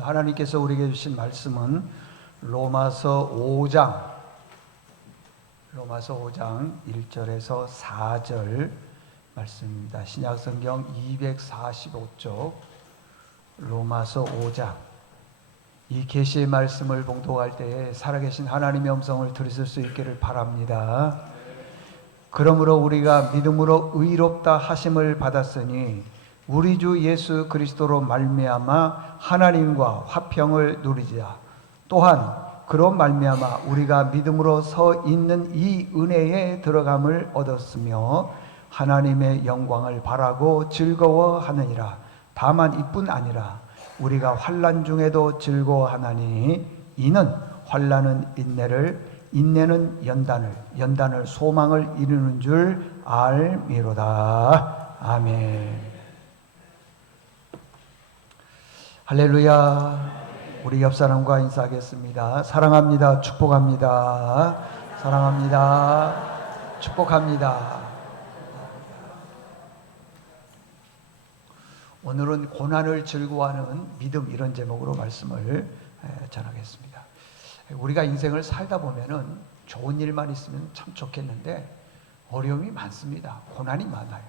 하나님께서 우리에게 주신 말씀은 로마서 5장 1절에서 4절 말씀입니다. 신약성경 245쪽 로마서 5장. 이 계시의 말씀을 봉독할 때에 살아계신 하나님의 음성을 들으실 수 있기를 바랍니다. 그러므로 우리가 믿음으로 의롭다 하심을 받았으니 우리 주 예수 그리스도로 말미암아 하나님과 화평을 누리자. 또한 그로 말미암아 우리가 믿음으로 서 있는 이 은혜에 들어감을 얻었으며 하나님의 영광을 바라고 즐거워하느니라. 다만 이뿐 아니라 우리가 환난 중에도 즐거워하나니 이는 환난은 인내를, 인내는 연단을 소망을 이루는 줄 알미로다. 아멘. 할렐루야. 우리 옆 사람과 인사하겠습니다. 사랑합니다. 축복합니다. 사랑합니다. 축복합니다. 오늘은 고난을 즐거워하는 믿음, 이런 제목으로 말씀을 전하겠습니다. 우리가 인생을 살다 보면은 좋은 일만 있으면 참 좋겠는데 어려움이 많습니다. 고난이 많아요.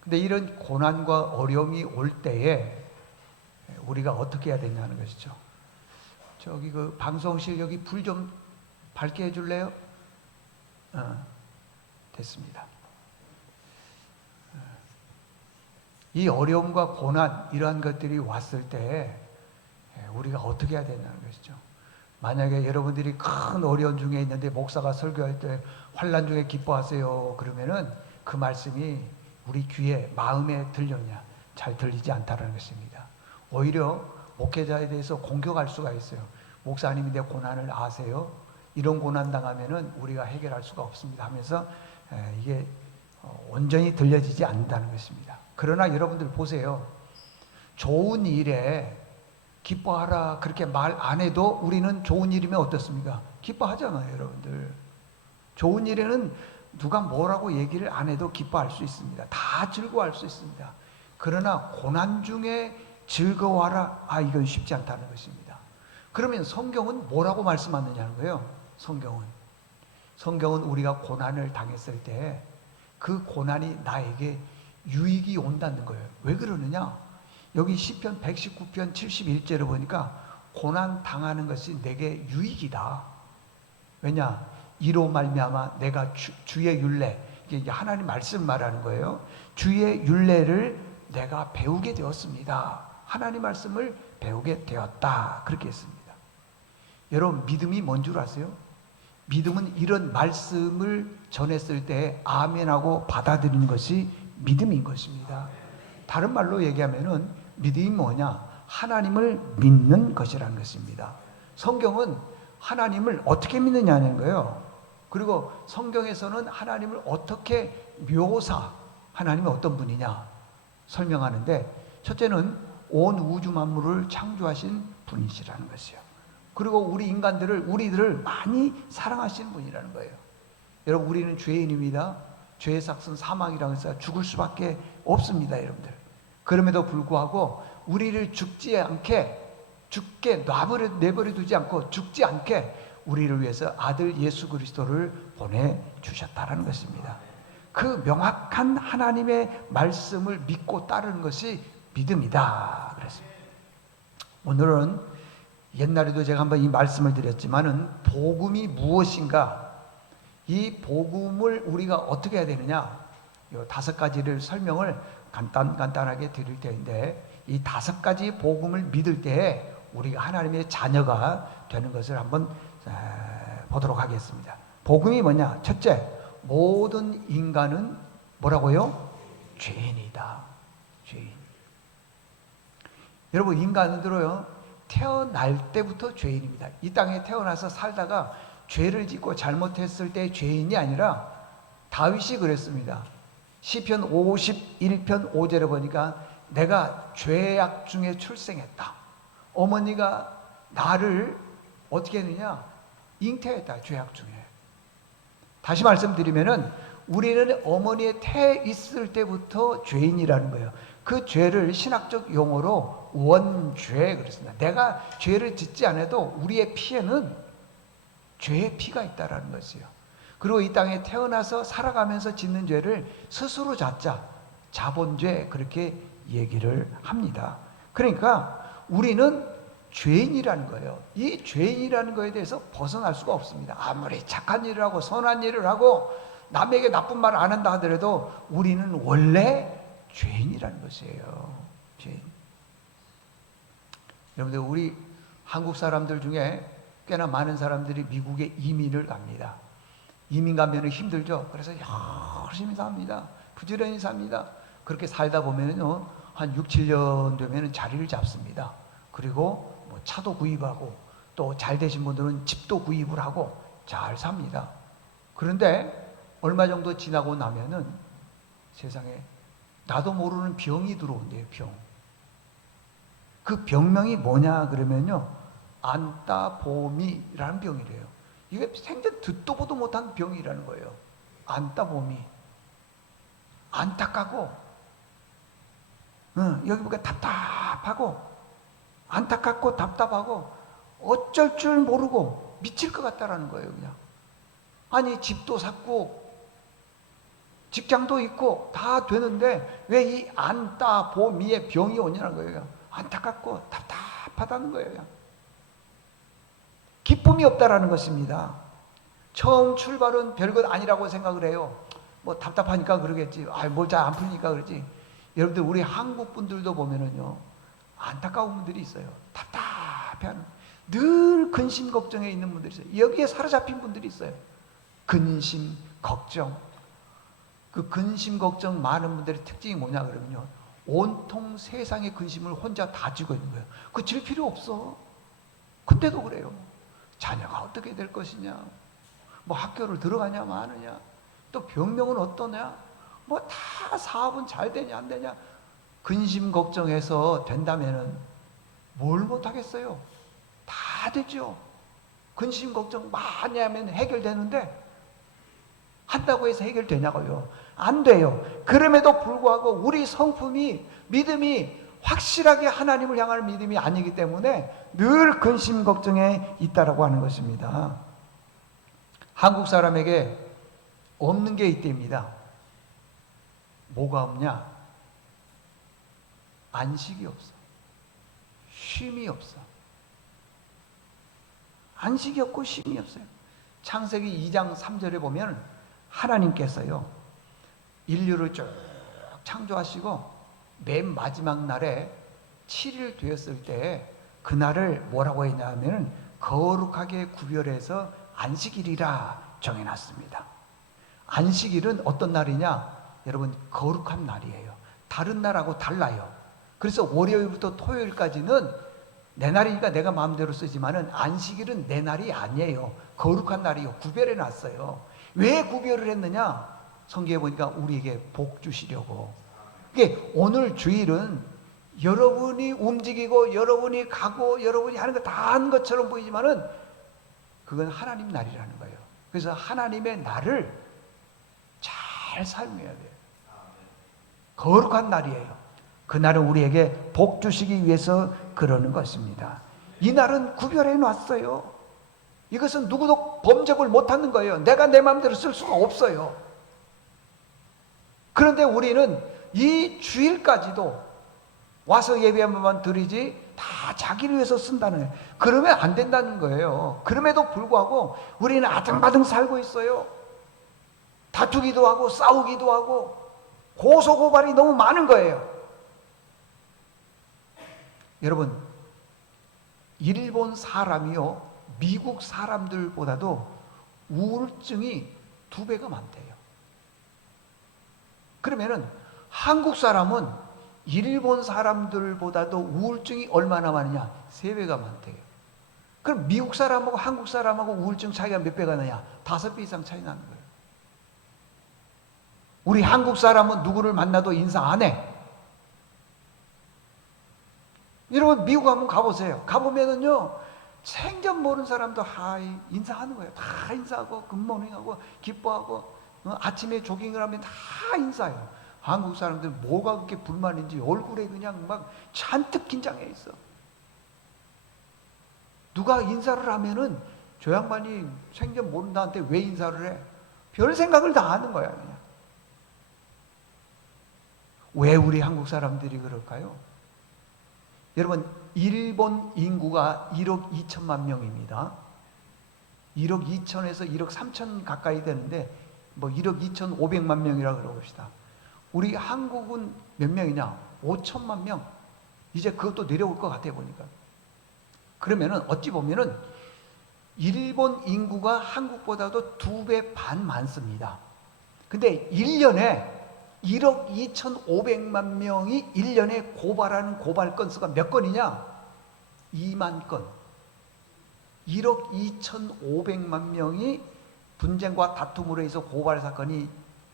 근데 이런 고난과 어려움이 올 때에 우리가 어떻게 해야 되냐는 것이죠. 저기 그 방송실 여기 불 좀 밝게 해줄래요? 됐습니다. 이 어려움과 고난, 이러한 것들이 왔을 때 우리가 어떻게 해야 되냐는 것이죠. 만약에 여러분들이 큰 어려움 중에 있는데 목사가 설교할 때 환난 중에 기뻐하세요 그러면은 그 말씀이 우리 귀에, 마음에 들렸냐? 잘 들리지 않다는 것입니다. 오히려 목회자에 대해서 공격할 수가 있어요. 목사님이 내 고난을 아세요? 이런 고난 당하면은 우리가 해결할 수가 없습니다 하면서 이게 온전히 들려지지 않는다는 것입니다. 그러나 여러분들 보세요. 좋은 일에 기뻐하라 그렇게 말 안 해도 우리는 좋은 일이면 어떻습니까? 기뻐하잖아요, 여러분들. 좋은 일에는 누가 뭐라고 얘기를 안 해도 기뻐할 수 있습니다. 다 즐거워할 수 있습니다. 그러나 고난 중에 즐거워하라, 이건 쉽지 않다는 것입니다. 그러면 성경은 뭐라고 말씀하느냐는 거예요. 성경은 우리가 고난을 당했을 때 그 고난이 나에게 유익이 온다는 거예요. 왜 그러느냐? 여기 시편 119편 71절을 보니까 고난 당하는 것이 내게 유익이다. 왜냐? 이로 말미암아 내가 주의 율례, 이게 하나님 말씀 말하는 거예요. 주의 율례를 내가 배우게 되었습니다. 하나님 말씀을 배우게 되었다. 그렇게 했습니다. 여러분, 믿음이 뭔 줄 아세요? 믿음은 이런 말씀을 전했을 때 아멘하고 받아들이는 것이 믿음인 것입니다. 다른 말로 얘기하면은 믿음이 뭐냐? 하나님을 믿는 것이라는 것입니다. 성경은 하나님을 어떻게 믿느냐는 거예요. 그리고 성경에서는 하나님을 어떻게 하나님이 어떤 분이냐 설명하는데, 첫째는 온 우주 만물을 창조하신 분이시라는 것이요. 그리고 우리들을 많이 사랑하시는 분이라는 거예요. 여러분, 우리는 죄인입니다. 죄의 삭은 사망이라고 해서 죽을 수밖에 없습니다, 여러분들. 그럼에도 불구하고 우리를 죽게 내버려 두지 않고 죽지 않게 우리를 위해서 아들 예수 그리스도를 보내주셨다는 것입니다. 그 명확한 하나님의 말씀을 믿고 따르는 것이 믿음이다 그랬습니다. 오늘은 옛날에도 제가 한번 이 말씀을 드렸지만은 복음이 무엇인가, 이 복음을 우리가 어떻게 해야 되느냐, 이 5가지를 설명을 간단하게 드릴 텐데, 이 5가지 복음을 믿을 때에 우리가 하나님의 자녀가 되는 것을 한번 보도록 하겠습니다. 복음이 뭐냐? 첫째, 모든 인간은 뭐라고요? 죄인이다. 죄인. 여러분, 인간들은요, 태어날 때부터 죄인입니다. 이 땅에 태어나서 살다가 죄를 짓고 잘못했을 때 죄인이 아니라, 다윗이 그랬습니다. 시편 51편 5절에 보니까 내가 죄악 중에 출생했다. 어머니가 나를 어떻게 했느냐? 잉태했다. 죄악 중에. 다시 말씀드리면은 우리는 어머니의 태에 있을 때부터 죄인이라는 거예요. 그 죄를 신학적 용어로 원죄 그랬습니다. 내가 죄를 짓지 않아도 우리의 피에는 죄의 피가 있다라는 것이요. 그리고 이 땅에 태어나서 살아가면서 짓는 죄를 스스로 잣자, 자본죄 그렇게 얘기를 합니다. 그러니까 우리는 죄인이라는 거예요. 이 죄인이라는 거에 대해서 벗어날 수가 없습니다. 아무리 착한 일을 하고 선한 일을 하고 남에게 나쁜 말을 안 한다 하더라도 우리는 원래 죄인이라는 것이에요. 죄인. 여러분들 우리 한국 사람들 중에 꽤나 많은 사람들이 미국에 이민을 갑니다. 이민 가면 힘들죠. 그래서 열심히 삽니다. 부지런히 삽니다. 그렇게 살다 보면요 한 6, 7년 되면 자리를 잡습니다. 그리고 뭐 차도 구입하고 또 잘 되신 분들은 집도 구입을 하고 잘 삽니다. 그런데 얼마 정도 지나고 나면은 세상에 나도 모르는 병이 들어온대요. 병. 그 병명이 뭐냐 그러면요 안따보미라는 병이래요. 이게 생전 듣도 보도 못한 병이라는 거예요. 안따보미. 안타깝고 여기 보니까 답답하고 안타깝고 답답하고 어쩔 줄 모르고 미칠 것 같다라는 거예요. 그냥 아니 집도 샀고 직장도 있고 다 되는데 왜 이 안따보미의 병이 오냐는 거예요. 안타깝고 답답하다는 거예요. 기쁨이 없다라는 것입니다. 처음 출발은 별것 아니라고 생각을 해요. 뭐 답답하니까 그러겠지. 뭘 잘 안 풀리니까 그러지. 여러분들 우리 한국 분들도 보면은요 안타까운 분들이 있어요. 답답해하는 늘 근심 걱정에 있는 분들이 있어요. 여기에 사로잡힌 분들이 있어요. 근심 걱정. 그 근심 걱정 많은 분들의 특징이 뭐냐 그러면요 온통 세상의 근심을 혼자 다 지고 있는 거예요. 그거 질 필요 없어. 근데도 그래요. 자녀가 어떻게 될 것이냐, 뭐 학교를 들어가냐 마느냐, 또 병명은 어떠냐, 뭐 다 사업은 잘 되냐 안 되냐 근심 걱정해서 된다면은 뭘 못하겠어요. 다 되죠. 근심 걱정 많이 하면 해결되는데 한다고 해서 해결되냐고요. 안 돼요. 그럼에도 불구하고 우리 성품이 믿음이 확실하게 하나님을 향하는 믿음이 아니기 때문에 늘 근심 걱정에 있다라고 하는 것입니다. 한국 사람에게 없는 게 있답니다. 뭐가 없냐? 안식이 없어. 쉼이 없어. 안식이 없고 쉼이 없어요. 창세기 2장 3절에 보면 하나님께서요 인류를 쭉 창조하시고 맨 마지막 날에 7일 되었을 때 그날을 뭐라고 했냐면 거룩하게 구별해서 안식일이라 정해놨습니다. 안식일은 어떤 날이냐? 여러분 거룩한 날이에요. 다른 날하고 달라요. 그래서 월요일부터 토요일까지는 내 날이니까 내가 마음대로 쓰지만은 안식일은 내 날이 아니에요. 거룩한 날이요. 구별해 놨어요. 왜 구별을 했느냐? 성경에 보니까 우리에게 복 주시려고. 이게 오늘 주일은 여러분이 움직이고 여러분이 가고 여러분이 하는 거 다 한 것처럼 보이지만은 그건 하나님 날이라는 거예요. 그래서 하나님의 날을 잘 사용해야 돼요. 거룩한 날이에요. 그 날은 우리에게 복 주시기 위해서 그러는 것입니다. 이 날은 구별해 놨어요. 이것은 누구도 범접을 못하는 거예요. 내가 내 마음대로 쓸 수가 없어요. 그런데 우리는 이 주일까지도 와서 예배 한 번만 드리지 다 자기를 위해서 쓴다는 거예요. 그러면 안 된다는 거예요. 그럼에도 불구하고 우리는 아등바등 살고 있어요. 다투기도 하고 싸우기도 하고 고소고발이 너무 많은 거예요. 여러분, 일본 사람이요 미국 사람들보다도 우울증이 2배가 많대요. 그러면은 한국 사람은 일본 사람들보다도 우울증이 얼마나 많으냐? 3배가 많대요. 그럼 미국 사람하고 한국 사람하고 우울증 차이가 몇 배가 나냐? 5배 이상 차이 나는 거예요. 우리 한국 사람은 누구를 만나도 인사 안 해. 여러분 미국 한번 가보세요. 가보면은요 생전 모르는 사람도 하이 인사하는 거예요. 다 인사하고 굿모닝하고 기뻐하고 아침에 조깅을 하면 다 인사해요. 한국 사람들 뭐가 그렇게 불만인지 얼굴에 그냥 막 잔뜩 긴장해 있어. 누가 인사를 하면은 저 양반이 생전 모르는 나한테 왜 인사를 해? 별 생각을 다 하는 거야 그냥. 왜 우리 한국 사람들이 그럴까요? 여러분, 일본 인구가 1억 2천만 명입니다. 1억 2천에서 1억 3천 가까이 되는데 뭐 1억 2천 5백만 명이라고 그러봅시다. 우리 한국은 몇 명이냐? 5천만 명. 이제 그것도 내려올 것 같아 보니까. 그러면은 어찌 보면은 일본 인구가 한국보다도 2배 반 많습니다. 근데 1년에 1억 2,500만 명이 1년에 고발하는 고발 건수가 몇 건이냐? 2만 건. 1억 2,500만 명이 분쟁과 다툼으로 해서 고발 사건이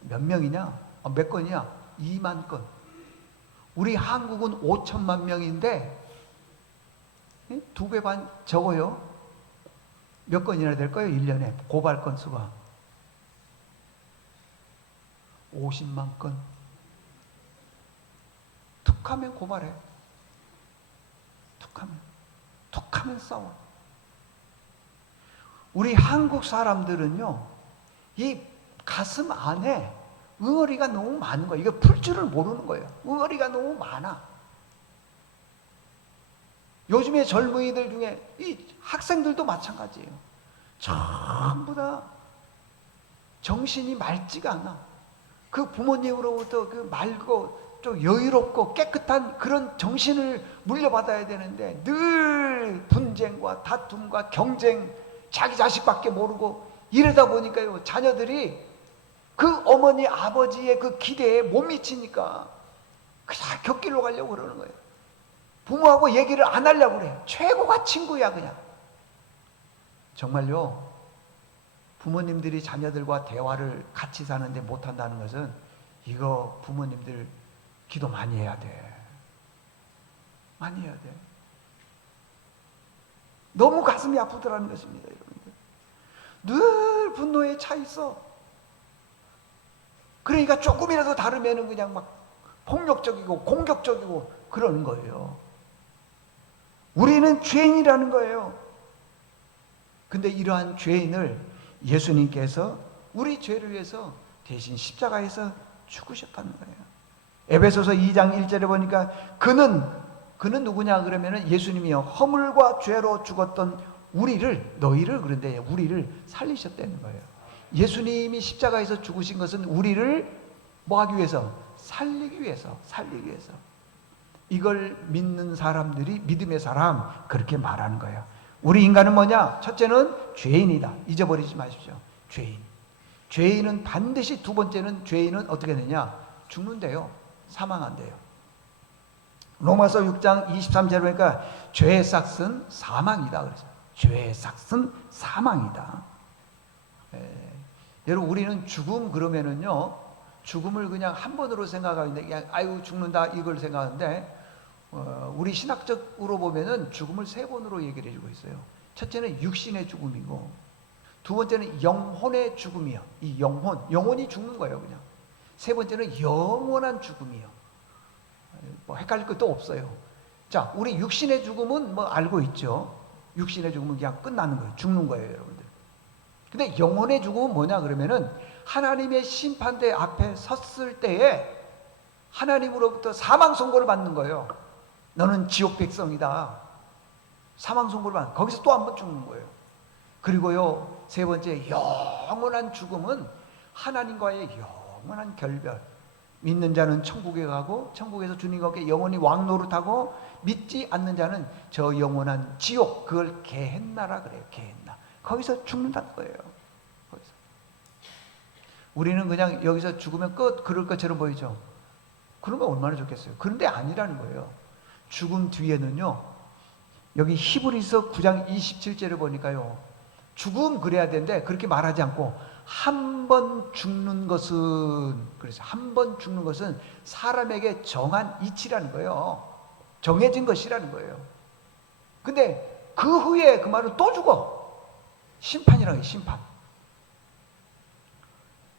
몇 명이냐? 몇 건이냐? 2만 건. 우리 한국은 5천만 명인데 2배 반 적어요. 몇 건이나 될까요? 1년에 고발 건수가 50만 건. 툭하면 고발해. 툭하면 싸워. 우리 한국 사람들은요, 이 가슴 안에 응어리가 너무 많은 거예요. 이거 풀 줄을 모르는 거예요. 응어리가 너무 많아. 요즘에 젊은이들 중에 이 학생들도 마찬가지예요. 전부 다 정신이 맑지가 않아. 그 부모님으로부터 그 맑고 좀 여유롭고 깨끗한 그런 정신을 물려받아야 되는데 늘 분쟁과 다툼과 경쟁, 자기 자식밖에 모르고 이러다 보니까요, 자녀들이 그 어머니 아버지의 그 기대에 못 미치니까 그냥 곁길로 가려고 그러는 거예요. 부모하고 얘기를 안 하려고 그래. 최고가 친구야 그냥. 정말요, 부모님들이 자녀들과 대화를 같이 사는데 못한다는 것은 이거 부모님들 기도 많이 해야 돼. 많이 해야 돼. 너무 가슴이 아프더라는 것입니다, 여러분들. 늘 분노에 차 있어. 그러니까 조금이라도 다르면은 그냥 막 폭력적이고 공격적이고 그러는 거예요. 우리는 죄인이라는 거예요. 근데 이러한 죄인을 예수님께서 우리 죄를 위해서 대신 십자가에서 죽으셨다는 거예요. 에베소서 2장 1절에 보니까 그는 누구냐 그러면은 예수님이요, 허물과 죄로 죽었던 너희를 그런데 우리를 살리셨다는 거예요. 예수님이 십자가에서 죽으신 것은 우리를 뭐 하기 위해서? 살리기 위해서. 이걸 믿는 사람들이 믿음의 사람 그렇게 말하는 거예요. 우리 인간은 뭐냐? 첫째는 죄인이다. 잊어버리지 마십시오. 죄인은 반드시, 두 번째는 죄인은 어떻게 되냐? 죽는데요. 사망한대요. 로마서 6장 23절에 보니까 죄의 삭은 사망이다 그래서 죄의 삭은 사망이다. 여러분, 우리는 죽음 그러면은요, 죽음을 그냥 한 번으로 생각하는데 그냥 아이고 죽는다 이걸 생각하는데 우리 신학적으로 보면은 죽음을 세 번으로 얘기를 해주고 있어요. 첫째는 육신의 죽음이고, 두 번째는 영혼의 죽음이요. 이 영혼이 죽는 거예요, 그냥. 세 번째는 영원한 죽음이요. 뭐 헷갈릴 것도 없어요. 자, 우리 육신의 죽음은 뭐 알고 있죠. 육신의 죽음은 그냥 끝나는 거예요. 죽는 거예요, 여러분들. 근데 영혼의 죽음은 뭐냐 그러면은 하나님의 심판대 앞에 섰을 때에 하나님으로부터 사망 선고를 받는 거예요. 너는 지옥 백성이다. 사망 선고를 받는, 거기서 또 한 번 죽는 거예요. 그리고요, 세 번째 영원한 죽음은 하나님과의 영원한 결별. 믿는 자는 천국에 가고 천국에서 주님과 함께 영원히 왕노릇하고, 믿지 않는 자는 저 영원한 지옥, 그걸 게헨나라 그래요. 게헨나. 거기서 죽는다는 거예요. 거기서. 우리는 그냥 여기서 죽으면 끝, 그럴 것처럼 보이죠. 그러면 얼마나 좋겠어요. 그런데 아니라는 거예요. 죽음 뒤에는요, 여기 히브리서 9장 27절을 보니까요, 죽음 그래야 되는데 그렇게 말하지 않고 한 번 죽는 것은, 그래서 한 번 죽는 것은 사람에게 정한 이치라는 거예요. 정해진 것이라는 거예요. 근데 그 후에 그 말은 또 죽어. 심판이라는 게 심판.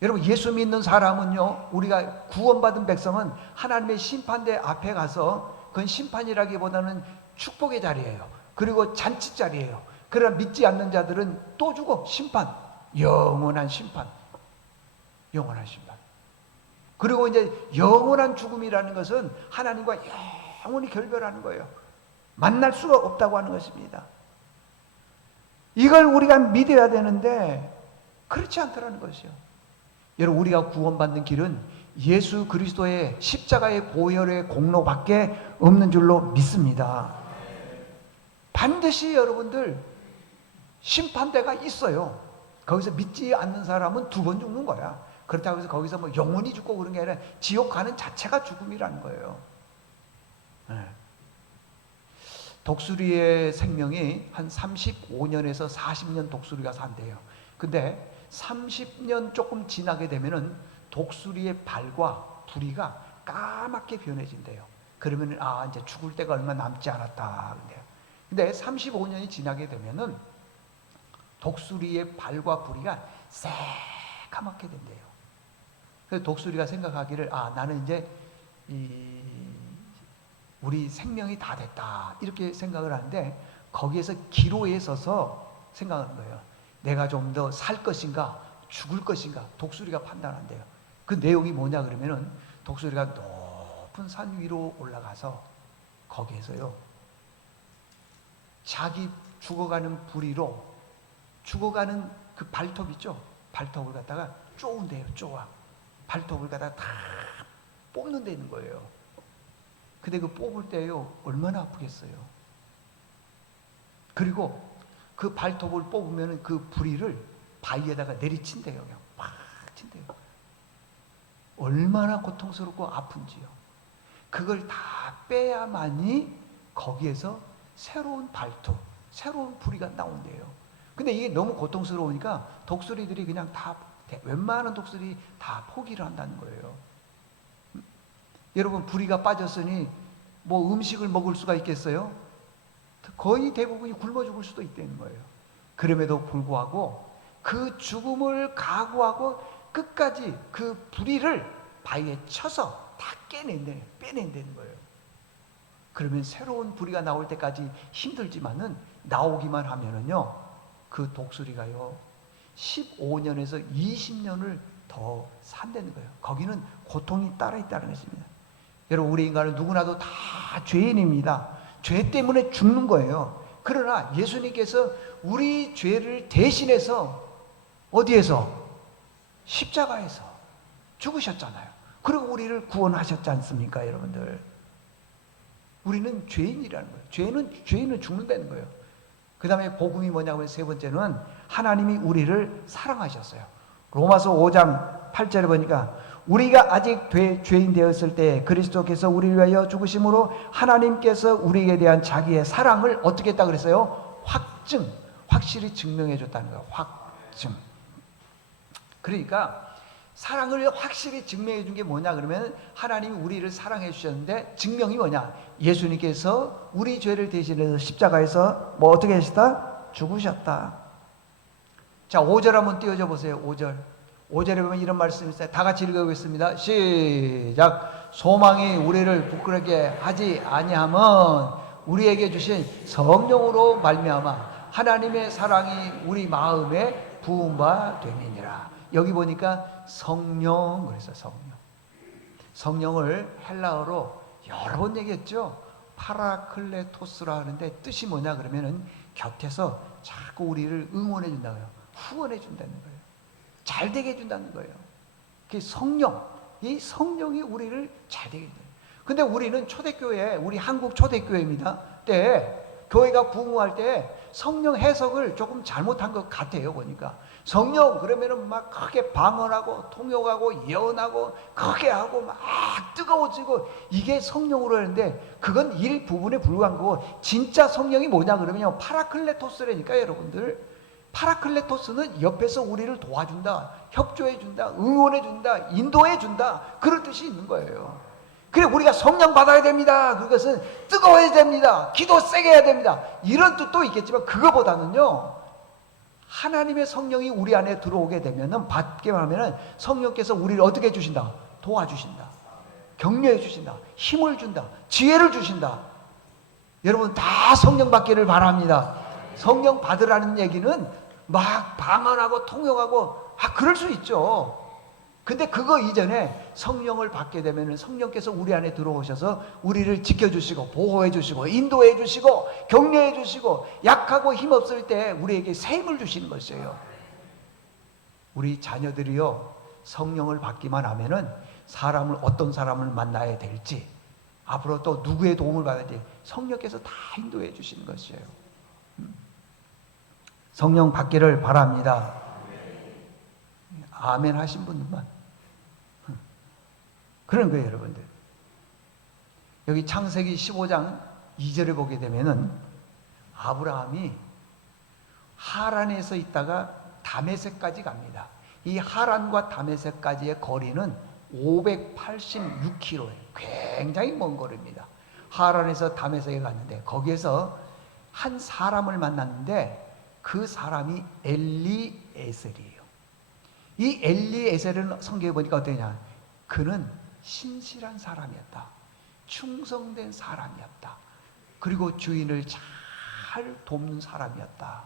여러분, 예수 믿는 사람은요, 우리가 구원받은 백성은 하나님의 심판대 앞에 가서, 그건 심판이라기보다는 축복의 자리예요. 그리고 잔치 자리예요. 그러나 믿지 않는 자들은 또 죽어. 심판. 영원한 심판. 영원한 심판. 그리고 이제 영원한 죽음이라는 것은 하나님과 영원히 결별하는 거예요. 만날 수가 없다고 하는 것입니다. 이걸 우리가 믿어야 되는데 그렇지 않더라는 것이요. 여러분, 우리가 구원받는 길은 예수 그리스도의 십자가의 보혈의 공로밖에 없는 줄로 믿습니다. 반드시 여러분들 심판대가 있어요. 거기서 믿지 않는 사람은 2번 죽는 거야. 그렇다고 해서 거기서 뭐 영원히 죽고 그런 게 아니라 지옥 가는 자체가 죽음이라는 거예요. 네. 독수리의 생명이 한 35년에서 40년 독수리가 산대요. 근데 30년 조금 지나게 되면은 독수리의 발과 부리가 까맣게 변해진대요. 그러면 이제 죽을 때가 얼마 남지 않았다. 근데 35년이 지나게 되면은 독수리의 발과 부리가 새까맣게 된대요. 그래서 독수리가 생각하기를 나는 이제 우리 생명이 다 됐다 이렇게 생각을 하는데, 거기에서 기로에 서서 생각하는 거예요. 내가 좀 더 살 것인가 죽을 것인가 독수리가 판단한대요. 그 내용이 뭐냐 그러면은, 독수리가 높은 산 위로 올라가서 거기에서요, 자기 죽어가는 부리로 죽어가는 그 발톱 있죠? 발톱을 갖다가 쪼은대요. 쪼아. 발톱을 갖다가 다 뽑는 데 있는 거예요. 근데 그 뽑을 때요, 얼마나 아프겠어요. 그리고 그 발톱을 뽑으면 그 부리를 바위에다가 내리친대요. 그냥 팍 친대요. 얼마나 고통스럽고 아픈지요. 그걸 다 빼야만이 거기에서 새로운 발톱, 새로운 부리가 나온대요. 근데 이게 너무 고통스러우니까 독수리들이 그냥 다, 웬만한 독수리 다 포기를 한다는 거예요. 여러분, 부리가 빠졌으니 뭐 음식을 먹을 수가 있겠어요? 거의 대부분이 굶어 죽을 수도 있다는 거예요. 그럼에도 불구하고 그 죽음을 각오하고 끝까지 그 부리를 바위에 쳐서 다 빼낸다는 거예요. 그러면 새로운 부리가 나올 때까지 힘들지만은 나오기만 하면은요, 그 독수리가요 15년에서 20년을 더 산다는 거예요. 거기는 고통이 따라 있다는 것입니다. 여러분, 우리 인간은 누구나도 다 죄인입니다. 죄 때문에 죽는 거예요. 그러나 예수님께서 우리 죄를 대신해서 어디에서? 십자가에서 죽으셨잖아요. 그리고 우리를 구원하셨지 않습니까, 여러분들? 우리는 죄인이라는 거예요. 죄인은 죽는다는 거예요. 그 다음에 복음이 뭐냐고 해서 세 번째는 하나님이 우리를 사랑하셨어요. 로마서 5장 8절에 보니까, 우리가 아직 죄인 되었을 때 그리스도께서 우리를 위하여 죽으심으로 하나님께서 우리에 대한 자기의 사랑을 어떻게 했다 그랬어요? 확실히 증명해 줬다는 거예요. 확증. 그러니까 사랑을 확실히 증명해 준 게 뭐냐 그러면, 하나님이 우리를 사랑해 주셨는데 증명이 뭐냐? 예수님께서 우리 죄를 대신해서 십자가에서 뭐 어떻게 하셨다? 죽으셨다. 자, 5절 한번 띄워줘 보세요. 5절에 보면 이런 말씀이 있어요. 다 같이 읽어보겠습니다. 시작. 소망이 우리를 부끄럽게 하지 아니함은 우리에게 주신 성령으로 말미암아 하나님의 사랑이 우리 마음에 부은 바 됨이니라. 여기 보니까 성령 그래서 성령을 헬라어로 여러 번 얘기했죠. 파라클레토스라 하는데 뜻이 뭐냐 그러면은 곁에서 자꾸 우리를 응원해 준다고요. 후원해 준다는 거예요. 잘 되게 해준다는 거예요. 그 성령, 이 성령이 우리를 잘 되게 해줘요. 근데 우리는 초대교회, 우리 한국 초대교회입니다. 때 교회가 부흥할 때 성령 해석을 조금 잘못한 것 같아요. 보니까 성령 그러면은 막 크게 방언하고 통역하고 예언하고 크게 하고 막 뜨거워지고 이게 성령으로 하는데, 그건 일부분에 불과한 거고, 진짜 성령이 뭐냐 그러면요, 파라클레토스라니까. 여러분들, 파라클레토스는 옆에서 우리를 도와준다, 협조해준다, 응원해준다, 인도해준다, 그런 뜻이 있는 거예요. 그래, 우리가 성령 받아야 됩니다. 그것은 뜨거워야 됩니다. 기도 세게 해야 됩니다. 이런 뜻도 있겠지만, 그거보다는요, 하나님의 성령이 우리 안에 들어오게 되면은, 받게 하면은 성령께서 우리를 어떻게 해주신다? 도와주신다. 격려해 주신다. 힘을 준다. 지혜를 주신다. 여러분 다 성령 받기를 바랍니다. 성령 받으라는 얘기는 막 방언하고 통역하고 그럴 수 있죠. 근데 그거 이전에 성령을 받게 되면 성령께서 우리 안에 들어오셔서 우리를 지켜주시고 보호해 주시고 인도해 주시고 격려해 주시고 약하고 힘없을 때 우리에게 새 힘을 주시는 것이에요. 우리 자녀들이요, 성령을 받기만 하면은 어떤 사람을 만나야 될지, 앞으로 또 누구의 도움을 받아야 될지 성령께서 다 인도해 주시는 것이에요. 성령 받기를 바랍니다. 아멘 하신 분들만. 그런 거예요, 여러분들. 여기 창세기 15장 2절에 보게 되면은 아브라함이 하란에서 있다가 다메섹까지 갑니다. 이 하란과 다메섹까지의 거리는 586km예요. 굉장히 먼 거리입니다. 하란에서 다메섹에 갔는데 거기에서 한 사람을 만났는데 그 사람이 엘리에셀이에요. 이 엘리에셀은 성경에 보니까 어떠냐? 그는 신실한 사람이었다. 충성된 사람이었다. 그리고 주인을 잘 돕는 사람이었다.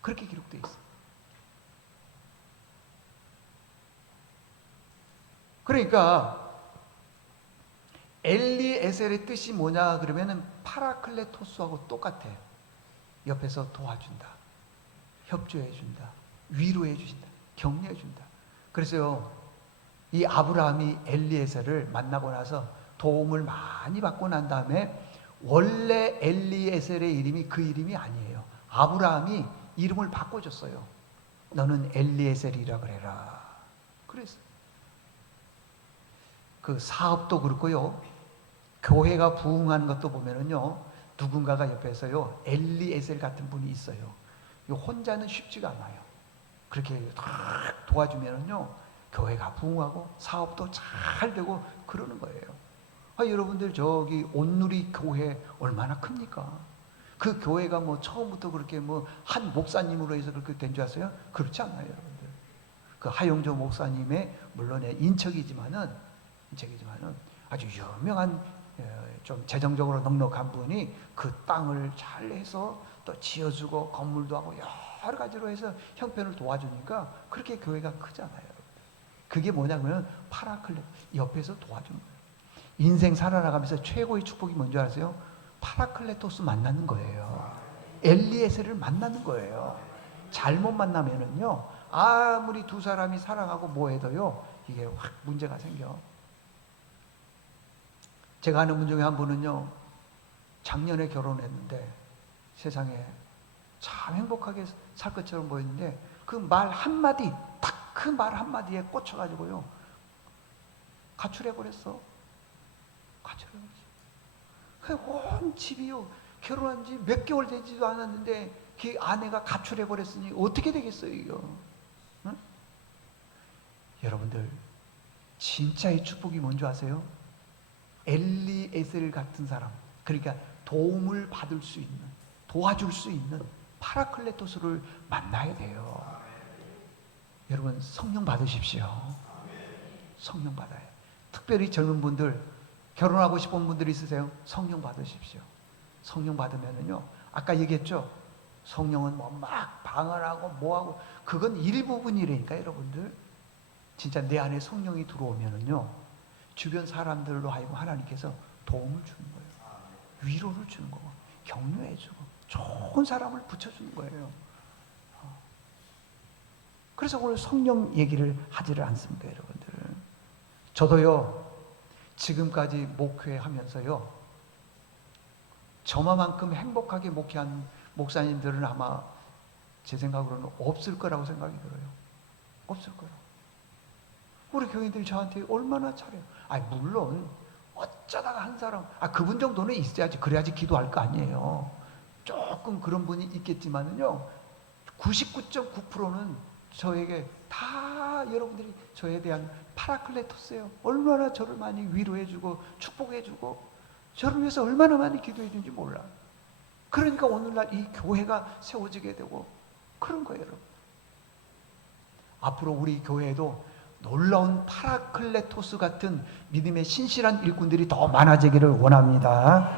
그렇게 기록되어 있어요. 그러니까 엘리에셀의 뜻이 뭐냐 그러면은 파라클레토스하고 똑같아요. 옆에서 도와준다. 협조해 준다. 위로해 주신다. 격려해 준다. 그래서요, 이 아브라함이 엘리에셀을 만나고 나서 도움을 많이 받고 난 다음에, 원래 엘리에셀의 이름이 그 이름이 아니에요. 아브라함이 이름을 바꿔줬어요. 너는 엘리에셀이라 그래라. 그래서 그 사업도 그렇고요, 교회가 부흥하는 것도 보면은요, 누군가가 옆에서요 엘리에셀 같은 분이 있어요. 혼자는 쉽지가 않아요. 그렇게 도와주면은요 교회가 부흥하고 사업도 잘 되고 그러는 거예요. 여러분들 저기 온누리 교회 얼마나 큽니까? 그 교회가 뭐 처음부터 그렇게 뭐 한 목사님으로 해서 그렇게 된 줄 아세요? 그렇지 않아요, 여러분들. 그 하용조 목사님의 물론의 인척이지만은 아주 유명한, 좀 재정적으로 넉넉한 분이 그 땅을 잘 해서 또 지어주고 건물도 하고 여러 가지로 해서 형편을 도와주니까 그렇게 교회가 크잖아요. 그게 뭐냐면 파라클레, 옆에서 도와주는 거예요. 인생 살아나가면서 최고의 축복이 뭔지 아세요? 파라클레토스 만나는 거예요. 엘리에셀을 만나는 거예요. 잘못 만나면은요, 아무리 두 사람이 사랑하고 뭐해도요, 이게 확 문제가 생겨. 제가 아는 분 중에 한 분은요, 작년에 결혼했는데 세상에 참 행복하게 살 것처럼 보였는데 그 말 한마디, 딱 그 말 한마디에 꽂혀가지고요 가출해버렸어. 온 집이요, 결혼한 지 몇 개월 되지도 않았는데 그 아내가 가출해버렸으니 어떻게 되겠어요, 이거? 응? 여러분들, 진짜의 축복이 뭔지 아세요? 엘리에셀 같은 사람, 그러니까 도움을 받을 수 있는, 도와줄 수 있는 파라클레토스를 만나야 돼요. 여러분, 성령 받으십시오. 성령 받아요. 특별히 젊은 분들, 결혼하고 싶은 분들이 있으세요? 성령 받으십시오. 성령 받으면은요, 아까 얘기했죠? 성령은 뭐 막 방언하고 뭐하고 그건 일부분이라니까. 여러분들, 진짜 내 안에 성령이 들어오면은요, 주변 사람들로 하여금 하나님께서 도움을 주는 거예요. 위로를 주는 거고, 격려해 주고, 좋은 사람을 붙여주는 거예요. 그래서 오늘 성령 얘기를 하지를 않습니다, 여러분들. 저도요, 지금까지 목회하면서요, 저만큼 행복하게 목회한 목사님들은 아마 제 생각으로는 없을 거라고 생각이 들어요. 없을 거라고. 우리 교인들이 저한테 얼마나 잘해요. 물론 어쩌다가 한 사람, 그분 정도는 있어야지, 그래야지 기도할 거 아니에요. 조금 그런 분이 있겠지만은요, 99.9%는 저에게 다 여러분들이 저에 대한 파라클레토스예요. 얼마나 저를 많이 위로해주고 축복해주고 저를 위해서 얼마나 많이 기도해주는지 몰라. 그러니까 오늘날 이 교회가 세워지게 되고 그런 거예요, 여러분. 앞으로 우리 교회에도 놀라운 파라클레토스 같은 믿음의 신실한 일꾼들이 더 많아지기를 원합니다.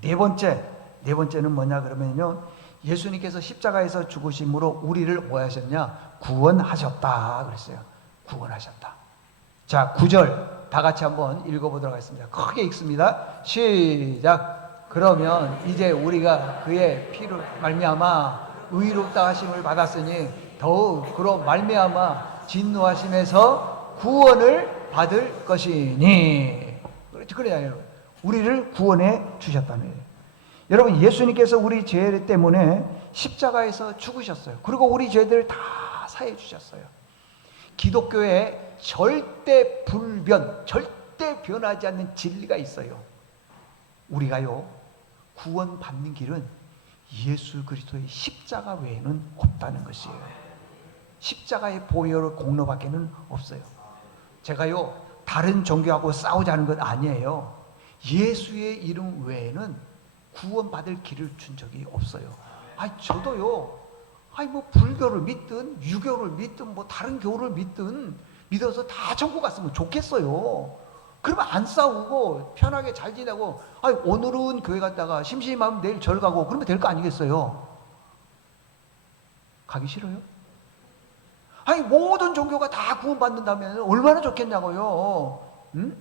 네 번째는 뭐냐 그러면요, 예수님께서 십자가에서 죽으심으로 우리를 뭐 하셨냐? 구원하셨다 그랬어요. 구원하셨다. 자, 9절 다 같이 한번 읽어보도록 하겠습니다. 크게 읽습니다. 시작. 그러면 이제 우리가 그의 피로 말미암아 의롭다 하심을 받았으니 더욱 그로 말미암아 진노하심에서 구원을 받을 것이니. 그래요. 우리를 구원해 주셨다는 거예요. 여러분, 예수님께서 우리 죄 때문에 십자가에서 죽으셨어요. 그리고 우리 죄들 다 사해 주셨어요. 기독교에 절대 불변, 절대 변하지 않는 진리가 있어요. 우리가요, 구원받는 길은 예수 그리스도의 십자가 외에는 없다는 것이에요. 십자가의 보혈 공로밖에는 없어요. 제가요, 다른 종교하고 싸우자는 것 아니에요. 예수의 이름 외에는 구원받을 길을 준 적이 없어요. 저도요, 뭐 불교를 믿든 유교를 믿든 뭐 다른 교를 믿든 믿어서 다 천국 갔으면 좋겠어요. 그러면 안 싸우고 편하게 잘 지내고, 오늘은 교회 갔다가 심심하면 내일 절 가고 그러면 될 거 아니겠어요? 가기 싫어요? 모든 종교가 다 구원받는다면 얼마나 좋겠냐고요. 응?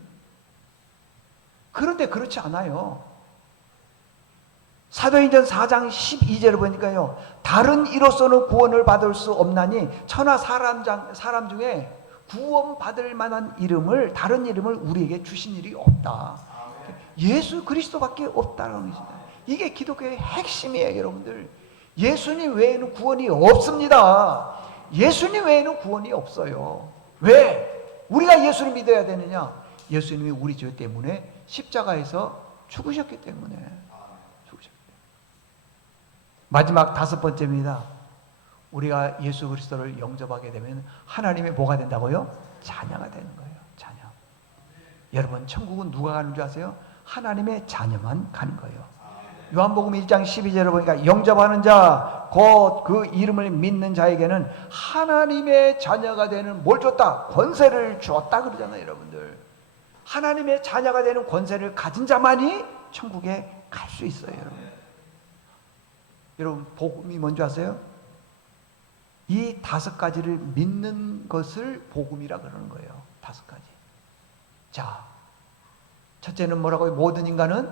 그런데 그렇지 않아요. 사도행전 4장 12절을 보니까요, 다른 이로서는 구원을 받을 수 없나니 천하 사람 중에 구원받을 만한 이름을, 다른 이름을 우리에게 주신 일이 없다. 예수 그리스도밖에 없다는 것입니다. 이게 기독교의 핵심이에요, 여러분들. 예수님 외에는 구원이 없습니다. 예수님 외에는 구원이 없어요. 왜? 우리가 예수를 믿어야 되느냐? 예수님이 우리 죄 때문에 십자가에서 죽으셨기 때문에. 마지막 5번째입니다. 우리가 예수 그리스도를 영접하게 되면 하나님의 뭐가 된다고요? 자녀가 되는 거예요. 자녀. 여러분, 천국은 누가 가는 줄 아세요? 하나님의 자녀만 가는 거예요. 요한복음 1장 12절을 보니까 영접하는 자, 곧 그 이름을 믿는 자에게는 하나님의 자녀가 되는 뭘 줬다? 권세를 주었다 그러잖아요, 여러분들. 하나님의 자녀가 되는 권세를 가진 자만이 천국에 갈 수 있어요, 여러분. 여러분, 복음이 뭔지 아세요? 이 5가지를 믿는 것을 복음이라 그러는 거예요. 5가지. 자, 첫째는 뭐라고요? 모든 인간은.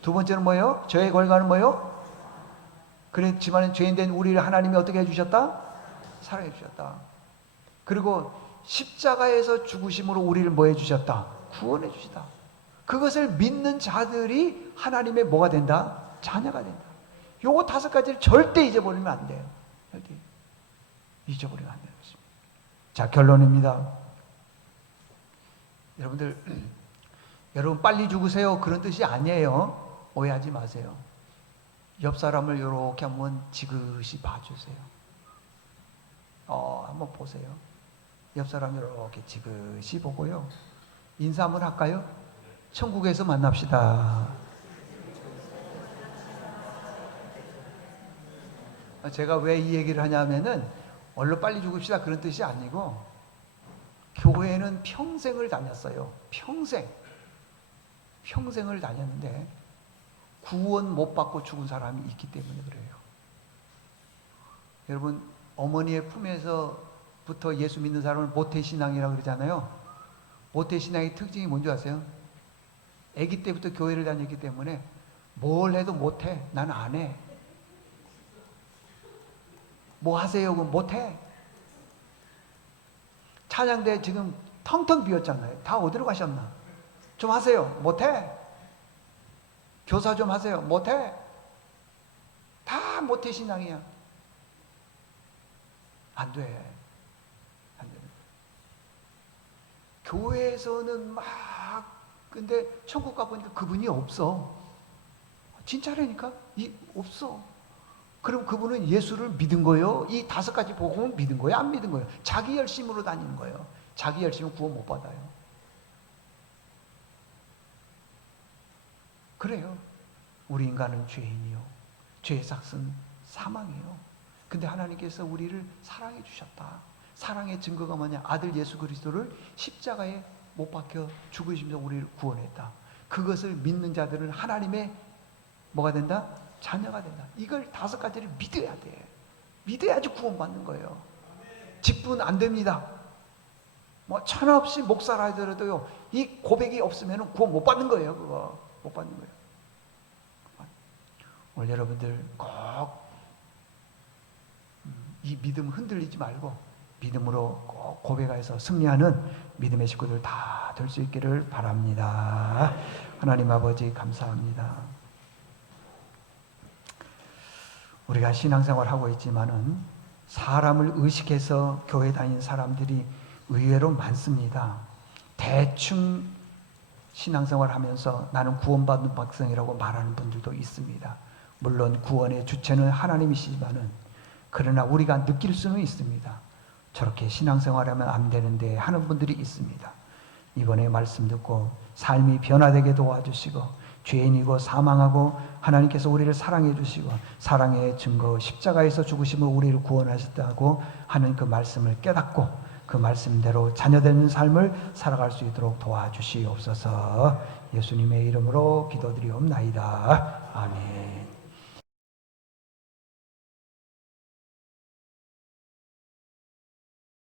두 번째는 뭐예요? 죄의 결과는 뭐예요? 그렇지만 죄인된 우리를 하나님이 어떻게 해주셨다? 사랑해 주셨다. 그리고 십자가에서 죽으심으로 우리를 뭐 해주셨다? 구원해 주시다. 그것을 믿는 자들이 하나님의 뭐가 된다? 자녀가 된다. 요거 5가지를 절대 잊어버리면 안 돼요. 절대 잊어버리면 안 되는 것입니다. 자, 결론입니다. 여러분들, 여러분 빨리 죽으세요 그런 뜻이 아니에요. 오해하지 마세요. 옆 사람을 이렇게 한번 지그시 봐주세요. 한번 보세요. 옆 사람 이렇게 지그시 보고요. 인사 한번 할까요? 천국에서 만납시다. 제가 왜 이 얘기를 하냐면은 얼른 빨리 죽읍시다 그런 뜻이 아니고, 교회는 평생을 다녔어요. 평생을 다녔는데 구원 못 받고 죽은 사람이 있기 때문에 그래요. 여러분, 어머니의 품에서부터 예수 믿는 사람을 모태신앙이라고 그러잖아요. 모태신앙의 특징이 뭔지 아세요? 아기 때부터 교회를 다녔기 때문에 뭘 해도 못해. 나는 안 해. 뭐 하세요? 그럼 못해. 찬양대 지금 텅텅 비었잖아요. 다 어디로 가셨나? 좀 하세요. 못해. 교사 좀 하세요. 못해. 다 모태 신앙이야. 안 돼. 안 돼. 교회에서는 막, 근데 천국 가보니까 그분이 없어. 진짜라니까? 없어. 그럼 그분은 예수를 믿은 거예요? 이 5가지 복음을 믿은 거예요? 안 믿은 거예요? 자기 열심으로 다니는 거예요. 자기 열심은 구원 못 받아요. 그래요. 우리 인간은 죄인이요. 죄의 삭은 사망이에요. 근데 하나님께서 우리를 사랑해 주셨다. 사랑의 증거가 뭐냐? 아들 예수 그리스도를 십자가에 못 박혀 죽으시면서 우리를 구원했다. 그것을 믿는 자들은 하나님의 뭐가 된다? 자녀가 된다. 이걸 5가지를 믿어야 돼. 믿어야지 구원받는 거예요. 직분 안 됩니다. 뭐 천하 없이 목사라 하더라도요, 이 고백이 없으면 구원 못 받는 거예요. 그거 못 받는 거예요. 오늘 여러분들 꼭 이 믿음 흔들리지 말고 믿음으로 꼭 고백해서 승리하는 믿음의 식구들 다 될 수 있기를 바랍니다. 하나님 아버지 감사합니다. 우리가 신앙생활 하고 있지만은 사람을 의식해서 교회 다니는 사람들이 의외로 많습니다. 대충 신앙생활 하면서 나는 구원받는 백성이라고 말하는 분들도 있습니다. 물론 구원의 주체는 하나님이시지만은 그러나 우리가 느낄 수는 있습니다. 저렇게 신앙생활하면 안 되는데 하는 분들이 있습니다. 이번에 말씀 듣고 삶이 변화되게 도와주시고 죄인이고 사망하고 하나님께서 우리를 사랑해 주시고 사랑의 증거 십자가에서 죽으심으로 우리를 구원하셨다고 하는 그 말씀을 깨닫고 그 말씀대로 자녀되는 삶을 살아갈 수 있도록 도와주시옵소서. 예수님의 이름으로 기도드리옵나이다.